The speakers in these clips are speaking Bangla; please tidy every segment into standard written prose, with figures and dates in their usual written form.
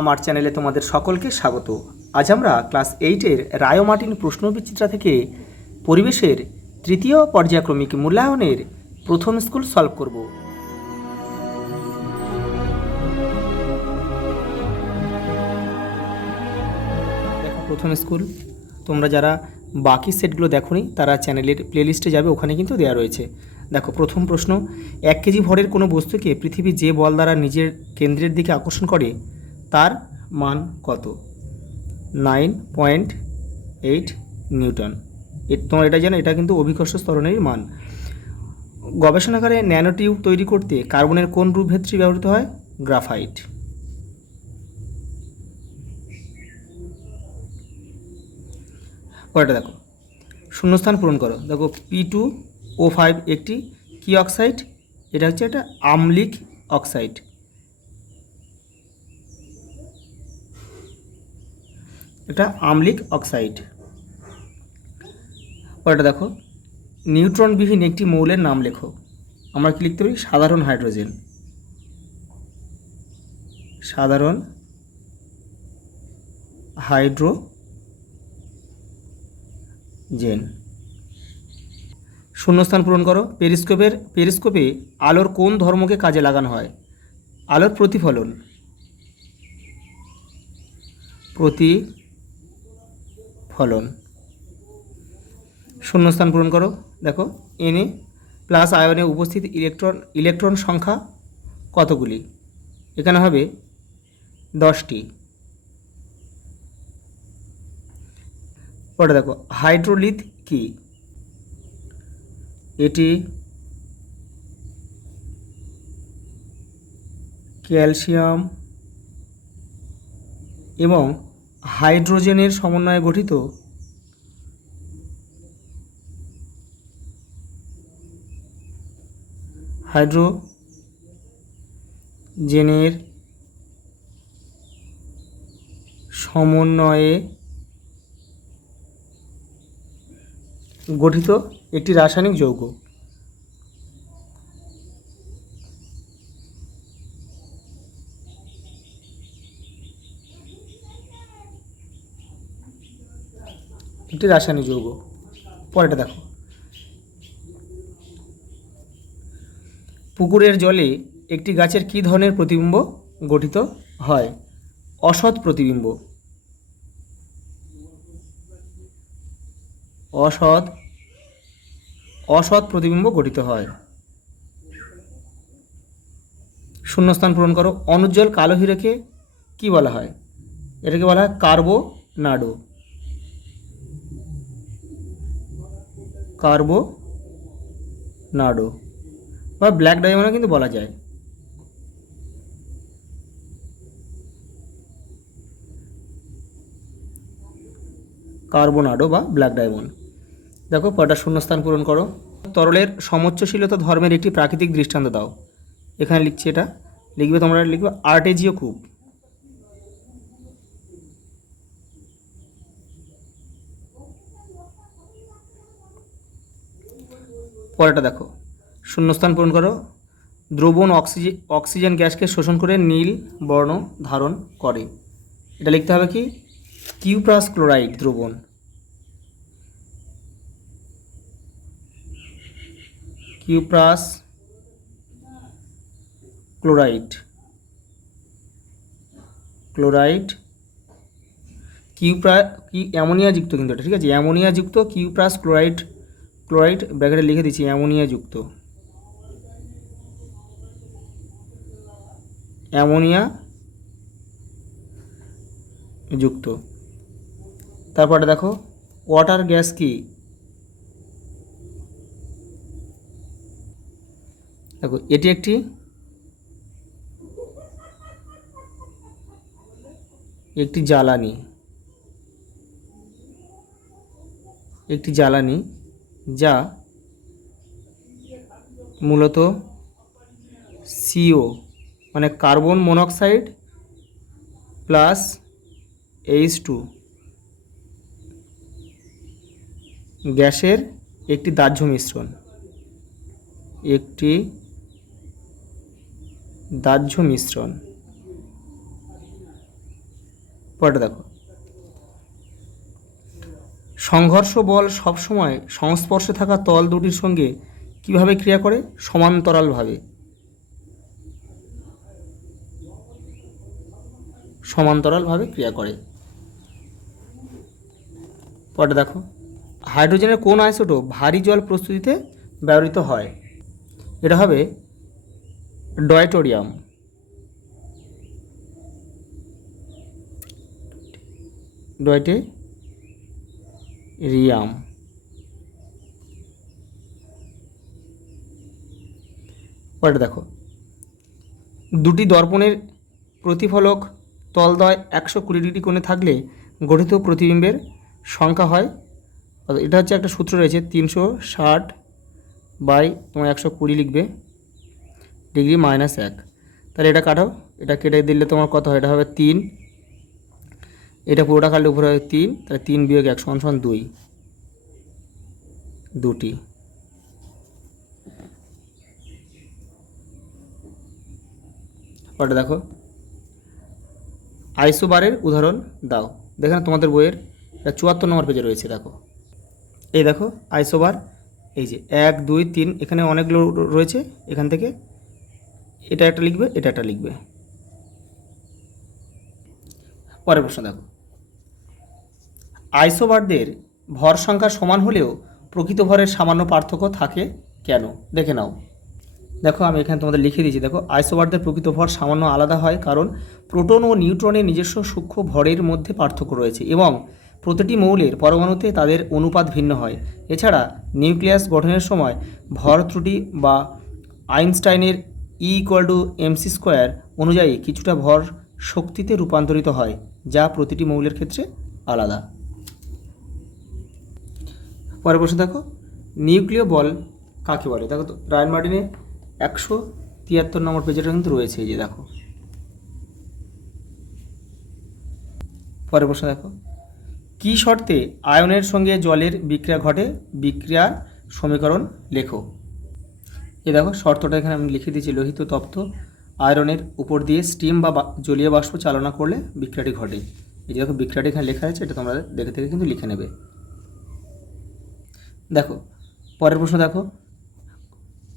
আমার চ্যানেলে তোমাদের সকলকে স্বাগত। আজ আমরা ক্লাস 8-এর রায় মার্টিন প্রশ্নবিচিত্রা থেকে পরিবেশের তৃতীয় পর্যায়ক্রমিক মূল্যায়নের প্রথম স্কুল সলভ করব। দেখো প্রথম স্কুল, তোমরা যারা বাকি সেটগুলো দেখোনি তারা চ্যানেলের প্লেলিস্টে যাবে, ওখানে কিন্তু দেওয়া রয়েছে। দেখো প্রথম প্রশ্ন, 1 কেজি ভরের কোনো বস্তুকে পৃথিবী যে বল দ্বারা নিজের কেন্দ্রের দিকে আকর্ষণ করে তার মান কত? 9.8 নিউটন। তোমরা এটা জানো, এটা কিন্তু অভিকর্ষ ত্বরণের মান। গবেষণাগারে ন্যানোটিউব তৈরি করতে কার্বনের কোন রূপভেদটি ব্যবহৃত হয়? গ্রাফাইট। পরেরটা দেখো, শূন্যস্থান পূরণ করো। দেখো P2O5 একটি কি অক্সাইড? এটা হচ্ছে একটা আম্লিক অক্সাইড। এটা আম্লিক অক্সাইড। পরেরটা দেখো, নিউট্রনবিহীন একটি মৌলের নাম লেখো। আমরা কি লিখতে পারি? সাধারণ হাইড্রোজেন। সাধারণ হাইড্রোজেন। শূন্যস্থান পূরণ করো। পেরিস্কোপে আলোর কোন ধর্মকে কাজে লাগানো হয়? আলোর প্রতিফলন। শূন্যস্থান পূরণ করো। দেখো Na+ আয়নে উপস্থিত ইলেকট্রন সংখ্যা কতগুলি? এখানে হবে 10টি। পরে দেখো, হাইড্রোলিথ কি? এটি ক্যালসিয়াম এবং হাইড্রোজেনের সমন্বয়ে গঠিত একটি রাসায়নিক যৌগ। পরেরটা দেখো, পুকুরের জলে একটি গাছের কী ধরনের প্রতিবিম্ব গঠিত হয়? অসৎ প্রতিবিম্ব। অসৎ প্রতিবিম্ব গঠিত হয়। শূন্যস্থান পূরণ করো। অনুজ্জ্বল কালো হীরাকে কি বলা হয়? এটাকে বলা হয় কার্বোনাডো বা ব্ল্যাক ডায়মন্ডও কিন্তু বলা যায়। কার্বোনাডো বা ব্ল্যাক ডায়মন্ড। দেখো পরটা শূন্যস্থান পূরণ করো। তরলের সমোচ্চশীলতা ধর্মের একটি প্রাকৃতিক দৃষ্টান্ত দাও। এখানে লিখছি, এটা লিখবে, তোমরা লিখবে আর্টেজিও কূপ। পরেরটা দেখো, শূন্যস্থান পূরণ করো। দ্রবণ অক্সিজেন গ্যাসকে শোষণ করে নীল বর্ণ ধারণ করে। এটা লিখতে হবে কি? কিউপ্রাস ক্লোরাইড দ্রবণ। কিউপ্রাস ক্লোরাইড অ্যামোনিয়া যুক্ত, কিন্তু এটা ঠিক আছে, অ্যামোনিয়া যুক্ত কিউপ্রাস ক্লোরাইড ব্র্যাকেটে লিখে দিচ্ছি, অ্যামোনিয়া যুক্ত। তারপরে দেখো, ওয়াটার গ্যাস কি? দেখো এটি একটি জ্বালানি যা মূলত CO মানে কার্বন মনোক্সাইড প্লাস H2 গ্যাসের একটি দাহ্য মিশ্রণ। পরেরটা দেখো, সংঘর্ষ বল সবসময় সংস্পর্শে থাকা তল দুটির সঙ্গে কিভাবে ক্রিয়া করে? সমান্তরালভাবে। সমান্তরালভাবে ক্রিয়া করে। পরেরটা দেখো, হাইড্রোজেনের কোন আইসোটোপ ভারী জল প্রস্তুতিতে ব্যবহৃত হয়? এটা হবে ডয়টোরিয়াম। ডয়টেরিয়াম। পরেরটা দেখো, দুটি দর্পণের প্রতিফলক তলদ্বয় 120 ডিগ্রি কোণে থাকলে গঠিত প্রতিবিম্বের সংখ্যা হয়, এটা হচ্ছে একটা সূত্র রয়েছে, 360 বাই তোমার 120 লিখবে, ডিগ্রি -1। তাহলে এটা কাটাও, এটা কেটে দিলে তোমার কত হয়? এটা হবে 3, এটা পুরোটা কাটলে উপরে হবে 3, তাহলে 3 বিয়োগ 1 সমান 2, দুটি। পরে দেখো, আইসোবারের উদাহরণ দাও। দেখেন তোমাদের বইয়ের 74 নম্বর পেজে রয়েছে। দেখো, এই দেখো আইসোবার, এই যে 1 2 3 এখানে অনেকগুলো রয়েছে, এখান থেকে এটা একটা লিখবে, এটা একটা লিখবে। পরের প্রশ্ন দেখো, আইসোবারদের ভর সংখ্যা সমান হলেও প্রকৃত ভরের সামান্য পার্থক্য থাকে কেন? দেখে নাও। দেখো আমি এখানে তোমাদের লিখে দিয়েছি। দেখো, আইসোবারদের প্রকৃত ভর সামান্য আলাদা হয় কারণ প্রোটন ও নিউট্রনের নিজস্ব সূক্ষ্ম ভরের মধ্যে পার্থক্য রয়েছে এবং প্রতিটি মৌলের পরমাণুতে তাদের অনুপাত ভিন্ন হয়। এছাড়া নিউক্লিয়াস গঠনের সময় ভর ত্রুটি বা আইনস্টাইনের E=mc² অনুযায়ী কিছুটা ভর শক্তিতে রূপান্তরিত হয়, যা প্রতিটি মৌলের ক্ষেত্রে আলাদা। পরের প্রশ্ন দেখো, নিউক্লিয় বল কাকে বলে? দেখো তো রায়ান মার্টিনে 173 নম্বর পেজেটা কিন্তু রয়েছে, এই যে দেখো। পরের প্রশ্ন দেখো, কি শর্তে আয়নের সঙ্গে জলের বিক্রিয়া ঘটে? বিক্রিয়ার সমীকরণ লেখো। এই দেখো শর্তটা এখানে আমি লিখে দিয়েছি, লোহিত তপ্ত আয়রনের উপর দিয়ে স্টিম বা জলীয় বাষ্প চালনা করলে বিক্রিয়াটি ঘটে। এই যে দেখো বিক্রিয়াটি এখানে লেখা আছে, এটা তোমরা দেখে থেকে কিন্তু লিখে নেবে। দেখো পরের প্রশ্ন দেখো,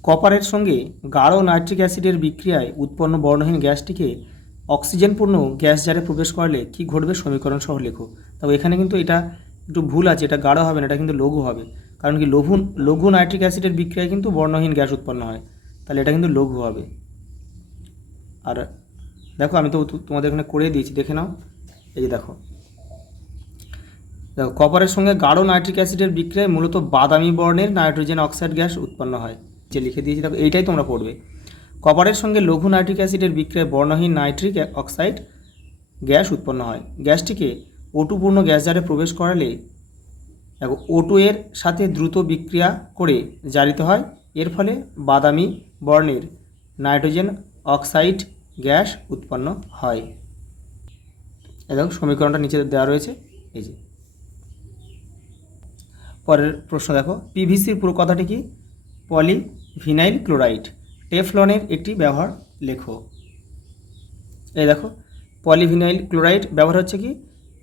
কপারের সঙ্গে গাঢ় নাইট্রিক অ্যাসিডের বিক্রিয়ায় উৎপন্ন বর্ণহীন গ্যাসটিকে অক্সিজেনপূর্ণ গ্যাস জারে প্রবেশ করলে কী ঘটবে? সমীকরণ সহ লেখো। তবে এখানে কিন্তু এটা একটু ভুল আছে, এটা গাঢ় হবে না, এটা কিন্তু লঘু হবে। কারণ কি, লঘু নাইট্রিক অ্যাসিডের বিক্রিয়ায় কিন্তু বর্ণহীন গ্যাস উৎপন্ন হয়, তাহলে এটা কিন্তু লঘু হবে। আর দেখো আমি তো তোমাদের এখানে করে দিয়েছি, দেখে নাও। এই যে দেখো, কপারের সঙ্গে গাঢ় নাইট্রিক অ্যাসিডের বিক্রিয়ায় মূলত বাদামি বর্ণের নাইট্রোজেন অক্সাইড গ্যাস উৎপন্ন হয়, যে লিখে দিয়েছি। দেখো এইটাই তোমরা পড়বে। কপারের সঙ্গে লঘু নাইট্রিক অ্যাসিডের বিক্রিয়ায় বর্ণহীন নাইট্রিক অক্সাইড গ্যাস উৎপন্ন হয়। গ্যাসটিকে O2 পূর্ণ গ্যাস জারে প্রবেশ করালে দেখো O2 এর সাথে দ্রুত বিক্রিয়া করে জারিত হয়, এর ফলে বাদামি বর্ণের নাইট্রোজেন অক্সাইড গ্যাস উৎপন্ন হয়। এই দেখো সমীকরণটা নিচে দেওয়া রয়েছে, এই যে। পরের প্রশ্ন দেখো, পিভিসির পুরো কথাটি কি? Polyvinyl chloride. টেফলনের একটি ব্যবহার লেখো। এই দেখো, পলিভিনাইল ক্লোরাইড ব্যবহার হচ্ছে কি?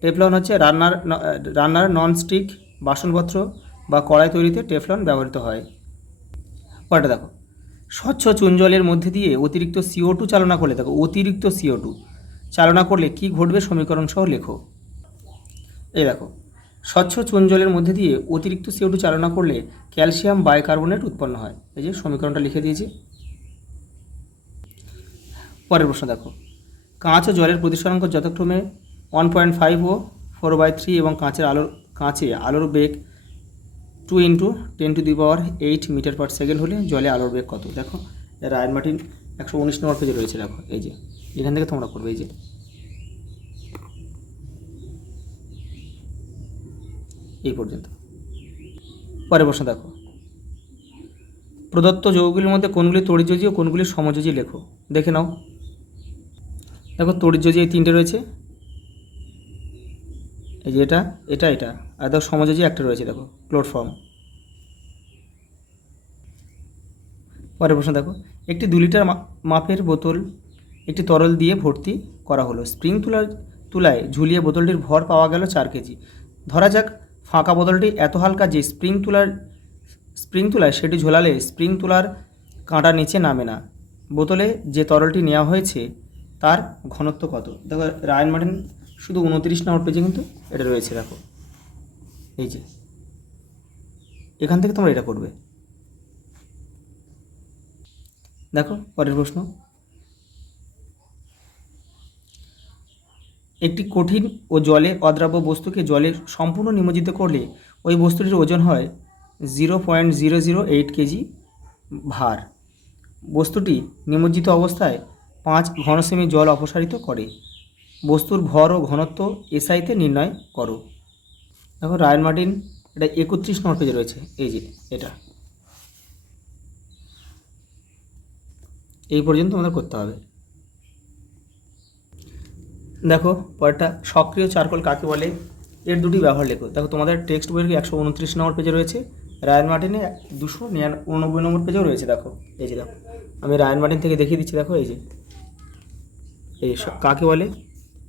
টেফলন হচ্ছে রান্নার ননস্টিক বাসনপত্র বা কড়াই তৈরিতে টেফলন ব্যবহৃত হয়। পরেরটা দেখো, স্বচ্ছ চুন জলের মধ্যে দিয়ে অতিরিক্ত CO2 চালনা করলে, দেখো অতিরিক্ত CO2 চালনা করলে কি ঘটবে? সমীকরণ সহ লেখো। এই দেখো, স্বচ্ছ চুন জলের মধ্যে দিয়ে অতিরিক্ত CO2 চালনা করলে ক্যালসিয়াম বাইকার্বনেট উৎপন্ন হয়। এই যে সমীকরণটা লিখে দিয়েছি। পরের প্রশ্ন দেখো, কাঁচ ও জলের প্রতিসরাঙ্ক যথাক্রমে 1.5 ও 4/3 এবং কাঁচে আলোর বেগ 2 × 10⁸ মিটার/সেকেন্ড হলে জলে আলোর বেগ কত? দেখো রায়ান মার্টিন 119 নম্বর পেজে রয়েছে। দেখো এই যে এখান থেকে তোমরা করবে, এই যে এই পর্যন্ত। পরের প্রশ্ন দেখো, প্রদত্ত যৌগগুলির মধ্যে কোনগুলি তড়িৎযোজী ও কোনগুলি সমযোজী লেখো। দেখে নাও। দেখো তড়িৎযোজী এই তিনটে রয়েছে, এই যে এটা এটা এটা, আর দেখো সমযোজী একটা রয়েছে, দেখো ক্লোরোফর্ম। পরের প্রশ্ন দেখো, একটি 2 লিটার মাপের বোতল একটি তরল দিয়ে ভর্তি করা হলো। স্প্রিং তুলায় ঝুলিয়ে বোতলটির ভর পাওয়া গেল 4 কেজি। ধরা যাক ফাঁকা বোতলটি এত হালকা যে স্প্রিং তুলায় সেটি ঝোলালে স্প্রিং তুলার কাঁটা নিচে নামে না। বোতলে যে তরলটি নেওয়া হয়েছে তার ঘনত্ব কত? দেখো রায়ন মার্টিন শুধু 29 নম্বর পেজে কিন্তু এটা রয়েছে। দেখো এই যে এখান থেকে তোমরা এটা করবে। দেখো পরের প্রশ্ন, একটি কঠিন ও জলে অদ্রাব্য বস্তুকে জলে সম্পূর্ণ নিমজ্জিত করলে ওই বস্তুটির ওজন হয় 0.008 কেজি ভার। বস্তুটি নিমজ্জিত অবস্থায় 5 ঘনসেমি জল অপসারিত করে। বস্তুর ভর ও ঘনত্ব এসআইতে নির্ণয় করো। দেখো রায়ন মার্টিন এটা 31 নম্বর পেজে রয়েছে। এই যে এটা এই পর্যন্ত আমাদের করতে হবে। দেখো পরেরটা, সক্রিয় চারকোল কাকে বলে? এর দুটি ব্যবহার লেখো। দেখো তোমাদের টেক্সট বইয়ের 129 নম্বর পেজে রয়েছে, রায়ন মার্টিনে 289 নম্বর পেজেও রয়েছে। দেখো এই যে দেখো আমি রায়ন মার্টিন থেকে দেখিয়ে দিচ্ছি। দেখো এই যে কাকে বলে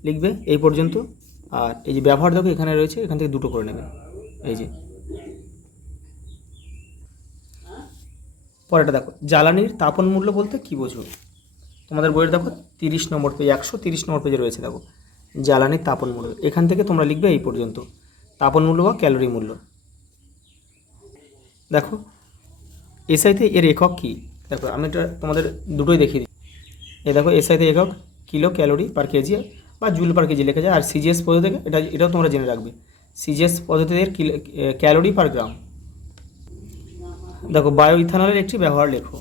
লিখবে এই পর্যন্ত, আর এই যে ব্যবহার দেখো এখানে রয়েছে, এখান থেকে দুটো করে নেবে। এই যে পরেরটা দেখো, জ্বালানির তাপন মূল্য বলতে কী বোঝো? তোমাদের বইয়ের দেখো 30 নম্বর পেজ 130 নম্বর পেজে রয়েছে। দেখো জ্বালানির তাপন মূল্য, এখান থেকে তোমরা লিখবে এই পর্যন্ত তাপন মূল্য বা ক্যালোরি মূল্য। দেখো এসআইতে এর একক কী? দেখো আমি এটা তোমাদের দুটোই দেখিয়ে দিই। এ দেখো এসআইতে একক কিলো ক্যালোরি পার কেজি বা জুল পার কেজি লেখা যায়। আর সিজিএস পদ্ধতি থেকে এটাও তোমরা জেনে রাখবে, সিজিএস পদ্ধতিতে ক্যালোরি পার গ্রাম। দেখো বায়ো ইথানলের একটি ব্যবহার লেখো।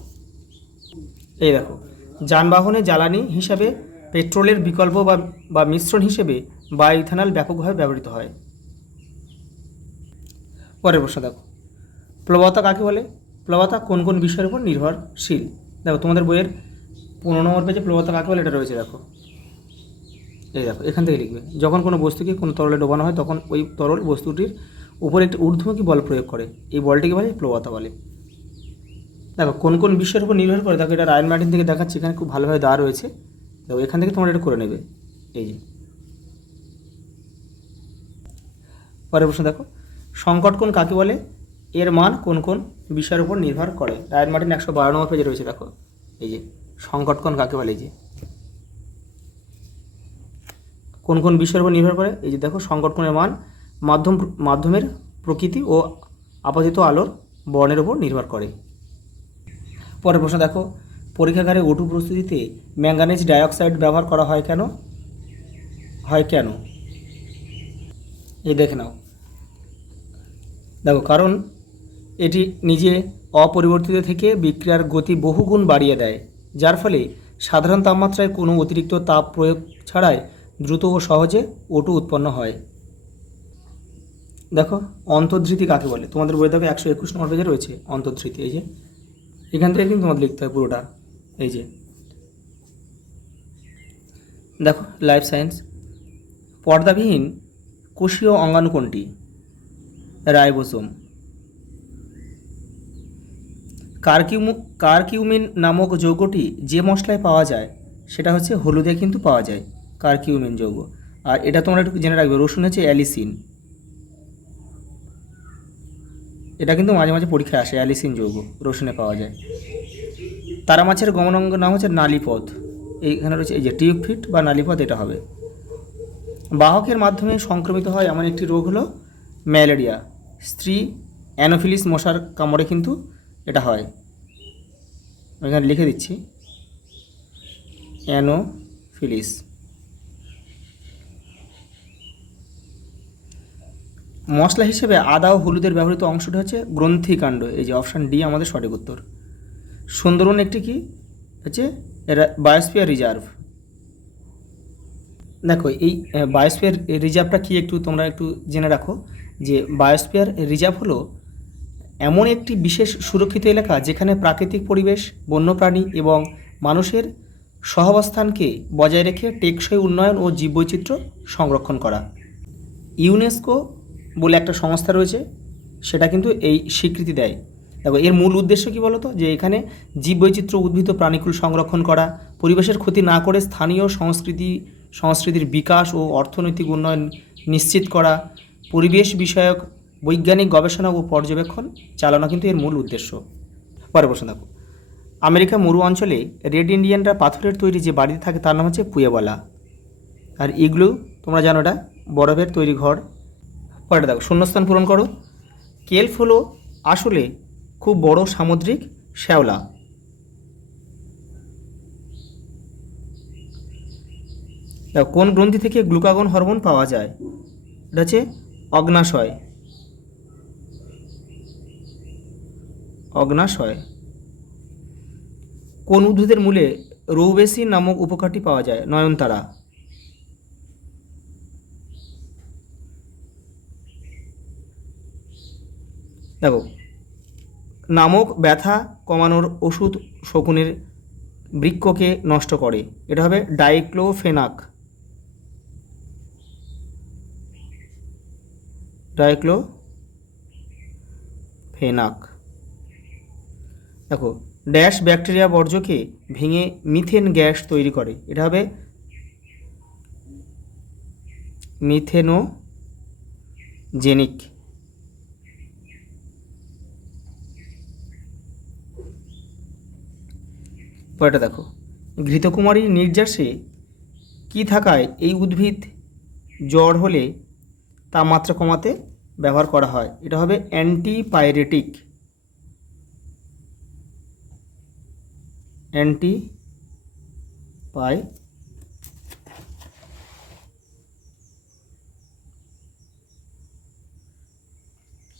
এই দেখো যানবাহনে জ্বালানি হিসাবে পেট্রোলের বিকল্প বা মিশ্রণ হিসেবে বায়ো ইথানল ব্যাপকভাবে ব্যবহৃত হয়। পরের প্রশ্ন দেখো, প্লবতা কাকে বলে? প্লবতা কোন কোন বিষয়ের উপর নির্ভরশীল? দেখো তোমাদের বইয়ের 15 নম্বর পেজে প্লবতা কাকে বলে এটা রয়েছে। দেখো এই দেখো এখান থেকে লিখবে, যখন কোনো বস্তুকে কোনো তরলে ডোবানো হয় তখন ওই তরল বস্তুটির উপর একটি ঊর্ধ্বমুখী বল প্রয়োগ করে, এই বলটিকে বলে প্লবতা বলে। দেখো কোন কোন বিষয়ের উপর নির্ভর করে, দেখো এটা রায়ন মার্টিন থেকে দেখাচ্ছি, এখানে খুব ভালোভাবে দেওয়া রয়েছে। দেখো এখান থেকে তোমরা এটা করে নেবে। এই যে পরের প্রশ্ন দেখো, সংকট কোণ কাকে বলে? এর মান কোন কোন বিষয়ের উপর নির্ভর করে? রায়ন মার্টিন 112 নম্বর পেজে রয়েছে। দেখো এই যে সংকট কোণ কাকে বলে, এই যে কোন কোন বিষয়ের উপর নির্ভর করে। এই যে দেখো সংকট কোণের মান মাধ্যমের প্রকৃতি ও আপতিত আলোর বর্ণের উপর নির্ভর করে। পরের প্রশ্ন দেখো, পরীক্ষাগারে O2 প্রস্তুতিতে ম্যাঙ্গানিজ ডাইঅক্সাইড ব্যবহার করা হয় কেন? এই দেখে নাও। দেখো কারণ এটি নিজে অপরিবর্তিত থেকে বিক্রিয়ার গতি বহুগুণ বাড়িয়ে দেয়, যার ফলে সাধারণ তাপমাত্রায় কোনো অতিরিক্ত তাপ প্রয়োগ ছাড়াই দ্রুত ও সহজে O2 উৎপন্ন হয়। দেখো অন্তর্ধৃতি কাকে বলে? তোমাদের বই দেখো 121 নম্বর পেজে রয়েছে অন্তর্ধৃতি। এই যে এখান থেকে কিন্তু তোমাদের লিখতে হয় পুরোটা। এই যে দেখো লাইফ সায়েন্স, পর্দাবিহীন কোষীয় অঙ্গাণু কোনটি? রাইবোসোম। কারকিউমিন নামক যৌগটি যে মশলায় পাওয়া যায় সেটা হচ্ছে হলুদে কিন্তু পাওয়া যায় কারকিউমিন যৌগ। আর এটা তোমরা একটু জেনে রাখবে, রসুন হচ্ছে অ্যালিসিন। এটা কিন্তু মাঝে মাঝে পরীক্ষায় আসে, অ্যালিসিন যৌগ রসুনে পাওয়া যায়। তারা মাছের গমনাঙ্গ নাম হচ্ছে নালীপথ। এইখানে রয়েছে এই যে টিউবফিট বা নালীপথ, এটা হবে। বাহকের মাধ্যমে সংক্রমিত হয় এমন একটি রোগ হলো ম্যালেরিয়া। স্ত্রী অ্যানোফিলিস মশার কামড়ে কিন্তু এটা হয়। এখানে লিখে দিচ্ছি অ্যানোফিলিস। মশলা হিসেবে আদা ও হলুদের ব্যবহৃত অংশটি হচ্ছে গ্রন্থিকাণ্ড। এই যে অপশান ডি আমাদের সঠিক উত্তর। সুন্দরবন একটি কি হচ্ছে বায়োস্ফিয়ার রিজার্ভ। দেখো এই বায়োস্ফিয়ার রিজার্ভটা কি একটু তোমরা একটু জেনে রাখো, যে বায়োস্ফিয়ার রিজার্ভ হলো এমন একটি বিশেষ সুরক্ষিত এলাকা যেখানে প্রাকৃতিক পরিবেশ, বন্যপ্রাণী এবং মানুষের সহাবস্থানকে বজায় রেখে টেকসই উন্নয়ন ও জীববৈচিত্র্য সংরক্ষণ করা। ইউনেস্কো বলে একটা সংস্থা রয়েছে, সেটা কিন্তু এই স্বীকৃতি দেয়। দেখো এর মূল উদ্দেশ্য কী বলো তো, যে এখানে জীববৈচিত্র্য, উদ্ভিদ ও প্রাণীকুল সংরক্ষণ করা, পরিবেশের ক্ষতি না করে স্থানীয় সংস্কৃতি সংস্কৃতির বিকাশ ও অর্থনৈতিক উন্নয়ন নিশ্চিত করা, পরিবেশ বিষয়ক বৈজ্ঞানিক গবেষণা ও পর্যবেক্ষণ চালানো কিন্তু এর মূল উদ্দেশ্য। পরের প্রশ্ন দেখো, আমেরিকা মরু অঞ্চলে রেড ইন্ডিয়ানরা পাথরের তৈরি যে বাড়িতে থাকে তার নাম হচ্ছে পুয়েবালা। আর ইগলু তোমরা জানো এটা বরফের তৈরি ঘর। পরেরটা দেখো, শূন্যস্থান পূরণ করো। কেল্প হলো আসলে খুব বড় সামুদ্রিক শ্যাওলা। দেখো, কোন গ্রন্থি থেকে গ্লুকাগন হরমোন পাওয়া যায়? এটা হচ্ছে অগ্নাশয়। অগ্নাশয়। কোন উদ্ভিদের মূলে রৌবেসিন নামক উপকারটি পাওয়া যায়? নয়নতারা। দেখো, নামক ব্যথা কমানোর ওষুধ শকুনের বৃক্ষকে নষ্ট করে, এটা হবে ডাইক্লোফেনাক। ডাইক্লোফেনাক। দেখো, ড্যাশ ব্যাকটেরিয়া বর্জ্যকে ভেঙে মিথেন গ্যাস তৈরি করে, এটা হবে মিথেনোজেনিক। পরেরটা দেখো, ঘৃতকুমারীর নির্যাসে কি থাকায় এই উদ্ভিদ জ্বর হলে তাপমাত্রা কমাতে ব্যবহার করা হয়? এটা হবে অ্যান্টিপাইরেটিক।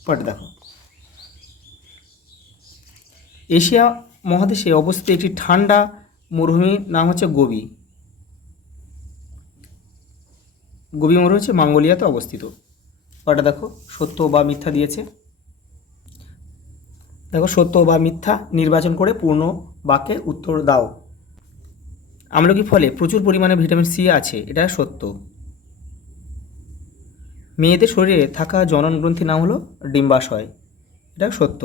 পরেরটা দেখো, এশিয়া মহাদেশে অবস্থিত একটি ঠান্ডা মরুভূমির নাম হচ্ছে গোবি। গোবি মরুভূমি হচ্ছে মঙ্গোলিয়াতে অবস্থিত। ওটা দেখো, সত্য বা মিথ্যা দিয়েছে। দেখো, সত্য বা মিথ্যা নির্বাচন করে পূর্ণ বাক্যে উত্তর দাও। আমলকি ফলে প্রচুর পরিমাণে ভিটামিন সি আছে, এটা সত্য। মেয়েদের শরীরে থাকা জনন গ্রন্থির নাম হলো ডিম্বাশয়, এটা সত্য।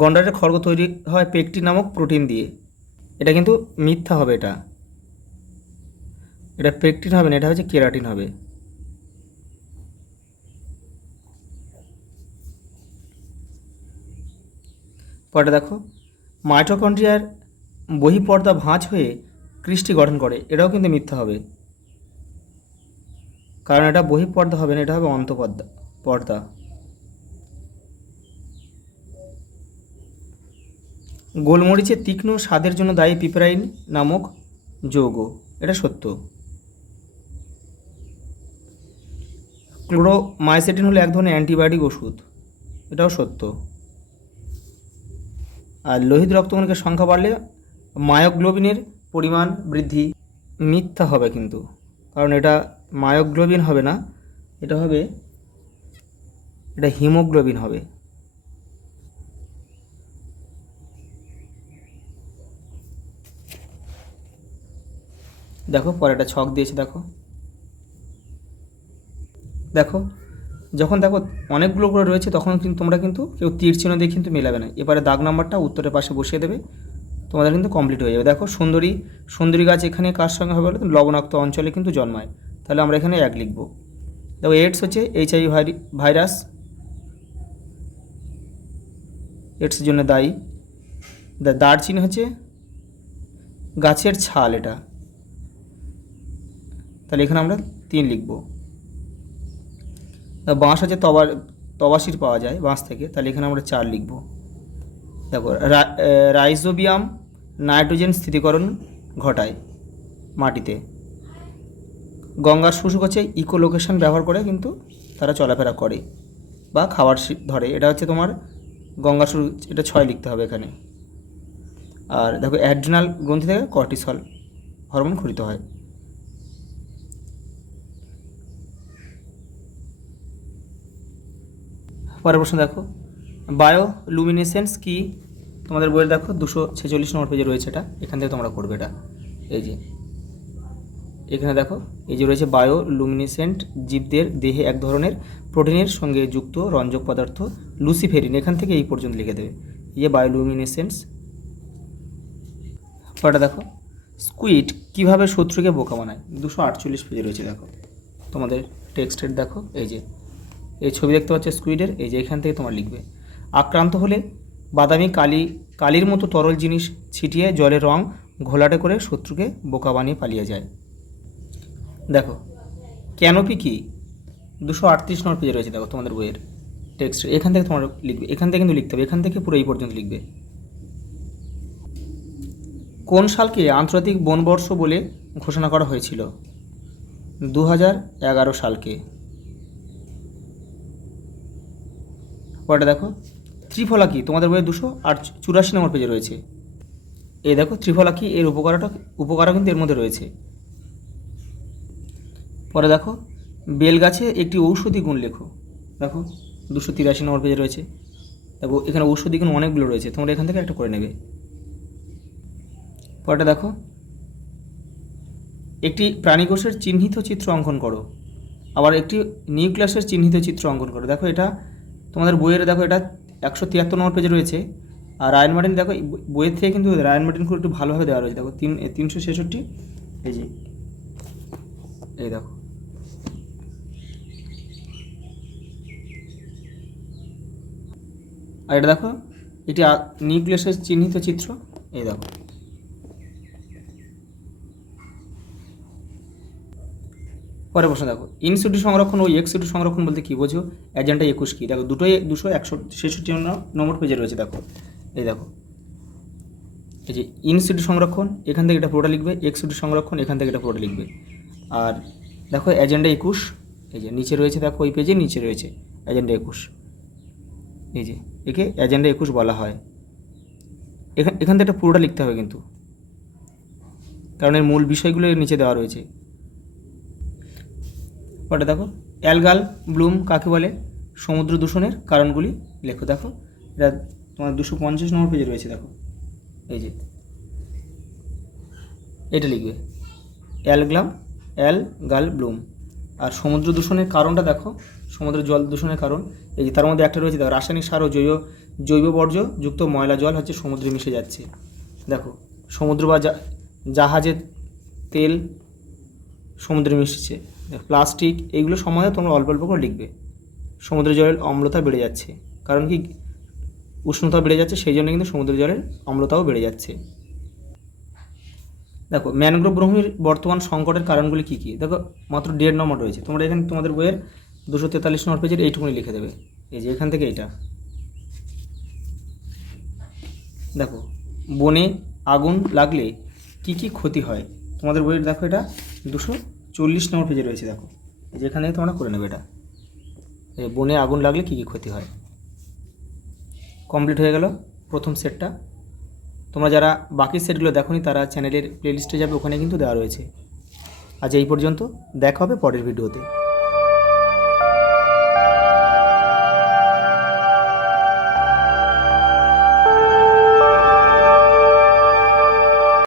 গন্ডারের খড়গ তৈরি হয় পেকটিন নামক প্রোটিন দিয়ে, এটা কিন্তু মিথ্যা হবে। এটা পেকটিন হবে না, এটা হচ্ছে কেরাটিন হবে। পরেটা দেখো, মাইটোকন্ড্রিয়ার বহিঃপর্দা ভাঁজ হয়ে ক্রিস্টি গঠন করে, এটাও কিন্তু মিথ্যা হবে, কারণ এটা বহিঃপর্দা হবে না, এটা হবে অন্তঃপর্দা। গোলমরিচের তীক্ষ্ণ স্বাদের জন্য দায়ী পিপেরাইন নামক যৌগ, এটা সত্য। ক্লোরোমাইসেটিন হলো এক ধরনের অ্যান্টিবায়োটিক ওষুধ, এটাও সত্য। আর লোহিত রক্তকণিকার সংখ্যা বাড়লে মায়োগ্লোবিনের পরিমাণ বৃদ্ধি, মিথ্যা হবে কিন্তু, কারণ এটা মায়োগ্লোবিন হবে না, এটা হিমোগ্লোবিন হবে। দেখো, পরে একটা ছক দিয়েছে, দেখো যখন অনেকগুলো করে রয়েছে তখন কিন্তু তোমরা কিন্তু কেউ তীর চিহ্ন দিয়ে কিন্তু মেলাবে না। এবারে দাগ নাম্বারটা উত্তরের পাশে বসিয়ে দেবে, তোমাদের কিন্তু কমপ্লিট হয়ে যাবে। দেখো, সুন্দরী গাছ এখানে কার সঙ্গে হবে বলে? লবণাক্ত অঞ্চলে কিন্তু জন্মায়, তাহলে আমরা এখানে 1 লিখব। দেখো, এইডস হচ্ছে HIV ভাইরাস, এইডসের জন্য দায়ী। দারচিনি হচ্ছে গাছের ছাল, এটা, তাহলে এখানে আমরা 3 লিখব। বাঁশ হচ্ছে তবাশির পাওয়া যায় বাঁশ থেকে, তাহলে এখানে আমরা 4 লিখব। দেখো, রাইজোবিয়াম নাইট্রোজেন স্থিতিকরণ ঘটায় মাটিতে। গঙ্গার শুশুক হচ্ছে ইকোলোকেশন ব্যবহার করে কিন্তু তারা চলাফেরা করে বা খাবার ধরে, এটা হচ্ছে তোমার গঙ্গা শুরু, এটা 6 লিখতে হবে এখানে। আর দেখো, অ্যাড্রিনাল গ্রন্থি থেকে কর্টিসল হরমোন ক্ষরিত হয়। পরের প্রশ্ন দেখো, বায়োলুমিনেসেন্স কি? তোমাদের বইয়ের দেখো 246 নম্বর পেজে রয়েছে, এটা এখান থেকে তোমরা করবে। এটা এই যে এখানে দেখো, এই যে রয়েছে বায়োলুমিনেসেন্ট জীবদের দেহে এক ধরনের প্রোটিনের সঙ্গে যুক্ত রঞ্জক পদার্থ লুসিফেরিন, এখান থেকে এই পর্যন্ত লিখে দেবে, এই যে বায়োলুমিনেসেন্স। পরেরটা দেখো, স্কুইড কীভাবে শত্রুকে বোকা বানায়, 248 পেজে রয়েছে। দেখো তোমাদের টেক্সটের দেখো, এই ছবি দেখতে পাচ্ছ স্কুইডের, এই যে এখান থেকে তোমার লিখবে। আক্রান্ত হলে বাদামি কালির মতো তরল জিনিস ছিটিয়ে জলের রং ঘোলাটে করে শত্রুকে বোকা বানিয়ে পালিয়ে যায়। দেখো ক্যানোপি কি, 238 নম্বর পেজে রয়েছে। দেখো তোমাদের বইয়ের টেক্সট, এখান থেকে তোমরা লিখবে, এখান থেকে কিন্তু লিখতে হবে, এখান থেকে পুরো এই পর্যন্ত লিখবে। কোন সালকে আন্তর্জাতিক বনবর্ষ বলে ঘোষণা করা হয়েছিল? 2011 সালকে। পরে দেখো ত্রিফলা কি, তোমাদের বইয়ে 284 নম্বর পেজে রয়েছে। এই দেখো ত্রিফলা কি, এর উপকারও কিন্তু এর মধ্যে রয়েছে। পরে দেখো বেল গাছে একটি ঔষধি গুণ লেখো, দেখো 283 নম্বর পেজে রয়েছে। দেখো এখানে ঔষধি গুণ অনেকগুলো রয়েছে, তোমরা এখান থেকে একটা করে নেবে। পরেটা দেখো একটি প্রাণীকোষের চিহ্নিত চিত্র অঙ্কন করো, আবার একটি নিউক্লিয়াসের চিহ্নিত চিত্র অঙ্কন করো। দেখো এটা তোমাদের বইয়ের, দেখো এটা 173 নম্বর পেজে রয়েছে। আর রায়ান মার্টিন, দেখো বইয়ের থেকে কিন্তু রায়ান মার্টিন খুব একটু ভালোভাবে দেওয়া রয়েছে। দেখো 366, এই যে এই দেখো, আর এটা দেখো এটি নিউক্লিয়াসের চিহ্নিত চিত্র, এই দেখো। পরে প্রশ্ন দেখো ইনসিডি সংরক্ষণ ও এক্সিডি সংরক্ষণ বলতে কী বোঝো? এজেন্ডা 21 কী? দেখো দুটোই 266 নম্বর পেজে রয়েছে। দেখো এই দেখো, এই যে ইনসিডি সংরক্ষণ, এখান থেকে এটা পুরোটা লিখবে, এক্সিডি সংরক্ষণ এখান থেকে এটা পুরোটা লিখবে। আর দেখো এজেন্ডা 21, এই যে নিচে রয়েছে, দেখো ওই পেজে নিচে রয়েছে এজেন্ডা 21, এই যে একে এজেন্ডা 21 বলা হয়। এখান থেকে এটা পুরোটা লিখতে হবে কিন্তু, কারণ এর মূল বিষয়গুলো এর নিচে দেওয়া রয়েছে। পরে দেখো অ্যালগাল ব্লুম কাকে বলে? সমুদ্র দূষণের কারণগুলি লেখো। দেখো এটা তোমার 250 নম্বর পেজে রয়েছে। দেখো এই যে এটা লিখবে অ্যালগাল ব্লুম। আর সমুদ্র দূষণের কারণটা দেখো, সমুদ্র জল দূষণের কারণ এই যে তার মধ্যে একটা রয়েছে, দেখো রাসায়নিক সার ও জৈব বর্জ্য যুক্ত ময়লা জল হচ্ছে সমুদ্রে মিশে যাচ্ছে। দেখো সমুদ্র বা জাহাজের তেল সমুদ্রে মিশছে, প্লাস্টিক, এইগুলো সম্বন্ধে তোমরা অল্প অল্প করে লিখবে। সমুদ্র জলের অম্লতা বেড়ে যাচ্ছে, কারণ কি উষ্ণতা বেড়ে যাচ্ছে, সেই জন্য কিন্তু সমুদ্র জলের অম্লতাও বেড়ে যাচ্ছে। দেখো ম্যানগ্রোভ ভূমির বর্তমান সংকটের কারণগুলি কী কী? দেখো মাত্র 1.5 নম্বর রয়েছে, তোমরা এখানে তোমাদের বইয়ের 243 নম্বর পেজের এইটুকুনি লিখে দেবে, এই যে এখান থেকে এইটা। দেখো বনে আগুন লাগলে কি কি ক্ষতি হয়? তোমাদের বইয়ের দেখো এটা 240 নম্বর পেজে রয়েছে। দেখো যেখানে তোমরা করে নেবে এটা, বনে আগুন লাগলে কি কি ক্ষতি হয়। কমপ্লিট হয়ে গেল প্রথম সেটটা। তোমরা যারা বাকি সেটগুলো দেখোনি তারা চ্যানেলের প্লেলিস্টে যাবে, ওখানে কিন্তু দেওয়া রয়েছে। আজ এই পর্যন্ত, দেখা হবে পরের ভিডিওতে।